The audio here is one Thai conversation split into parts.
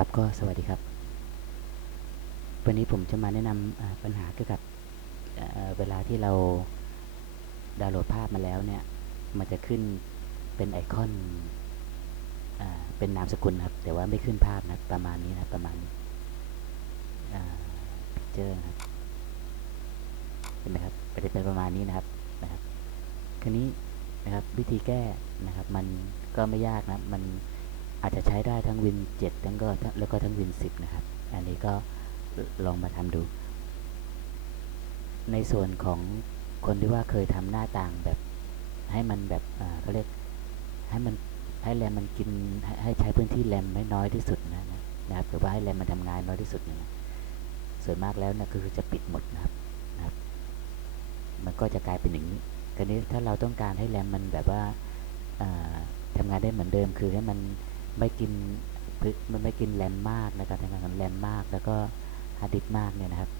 ครับก็สวัสดีครับ วันนี้ผมจะมาแนะนำปัญหาเกี่ยวกับเวลาที่เราดาวน์โหลดภาพมาแล้วเนี่ย มันจะขึ้นเป็นไอคอนอเป็นนามสกุลครับ แต่ว่าไม่ขึ้นภาพนะประมาณนี้นะประมาณนี้พิเจอร์นะครับเห็นไหมครับจะเป็นประมาณนี้นะครับนะครับ คราวนี้นะครับวิธีแก้นะครับ มันก็ไม่ยากนะมัน อาจจะใช้ได้ทั้ง Win 7 ทั้งก็แล้วก็ทั้ง Win 10 นะครับ อันนี้ก็ลองมาทำดู ในส่วนของคนที่ว่าเคยทำหน้าต่างแบบให้มันแบบเขาเรียกให้มันให้แรมมันกินให้ให้ใช้พื้นที่แรมไม่น้อยที่สุดนะนะครับหรือว่าให้แรมมันทำงานน้อยที่สุดเนี่ยส่วนมากแล้วนะคือจะปิดหมดนะครับนะครับ มันก็จะกลายเป็นอย่างนี้คราวนี้ถ้าเราต้องการให้แรมมันแบบว่าอ่าทำงานได้เหมือนเดิม คือให้มัน ไม่กินมันไม่กินแรมมากในการทำงานของแรมมาก แล้วก็ฮาร์ดดิสมากเนี่ยนะครับ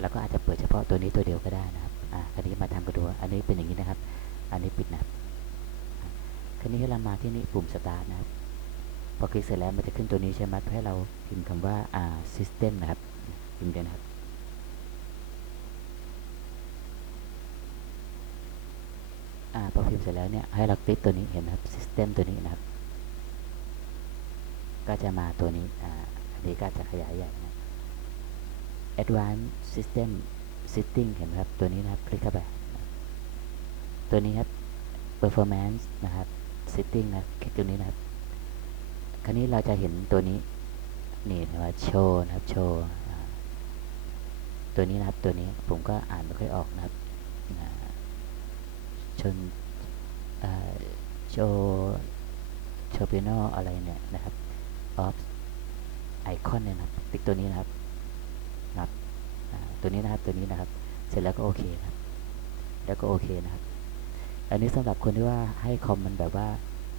แล้วก็อาจจะเปิดเฉพาะตัวนี้ตัวเดียวก็ได้นะครับอ่าคราวนี้มาทำกันดูอันนี้เป็นอย่างนี้นะครับ อันนี้ปิดนะครับอะคราวนี้ให้เรามาที่นี่ปุ่ม start นะครับพอคลิกเสร็จแล้วมันจะขึ้นตัวนี้ใช่ไหมให้เราพิมพ์คำว่าอ่า system นะครับพิมพ์เลยนะครับอ่าพอพิมพ์เสร็จแล้วเนี่ยให้เราคลิกตัวนี้เห็นไหมครับ system ตัวนี้นะครับ ก็จะมาตัวนี้อ่าอันนี้ก็จะขยายใหญ่นะ advanced system setting เห็นไหมครับ ตัวนี้นะครับ คลิกเข้าไปตัวนี้ครับ performance นะครับ setting นะคลิกตัวนี้นะครับ คราวนี้เราจะเห็นตัวนี้ นี่นะว่า show นะครับ show ตัวนี้นะครับ ตัวนี้ผมก็อ่านไม่ค่อยออกนะครับชนอ่า show show panel อะไรเนี่ยนะครับ icon เนี่ยนะครับติ๊กตัวนี้นะครับนะครับตัวนี้นะครับตัวนี้นะครับ เสร็จแล้วก็โอเคนะครับ แล้วก็โอเคนะครับ อันนี้สำหรับคนที่ว่าให้คอมมันแบบว่า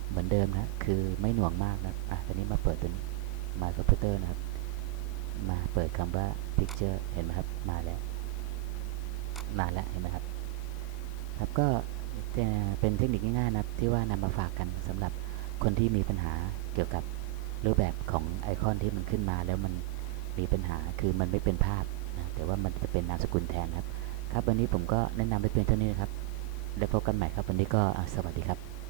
เหมือนเดิมนะคือไม่หน่วงมากนะอะตอนนี้มาเปิดตัวนี้มาคอมพิวเตอร์นะครับ มาเปิดคำว่า picture เห็นไหมครับ มาแล้ว มาแล้วเห็นไหมครับ ครับก็จะเป็นเทคนิคง่ายๆนะครับที่ว่านำมาฝากกันสำหรับคนที่มีปัญหาเกี่ยวกับ รูปแบบของไอคอนที่มันขึ้นมาแล้วมันมีปัญหาคือมันไม่เป็นภาพนะแต่ว่ามันจะเป็นนามสกุลแทนครับ ครับวันนี้ผมก็แนะนำไปเพียงเท่านี้นะครับ แล้วพบกันใหม่ครับวันนี้ก็สวัสดีครับ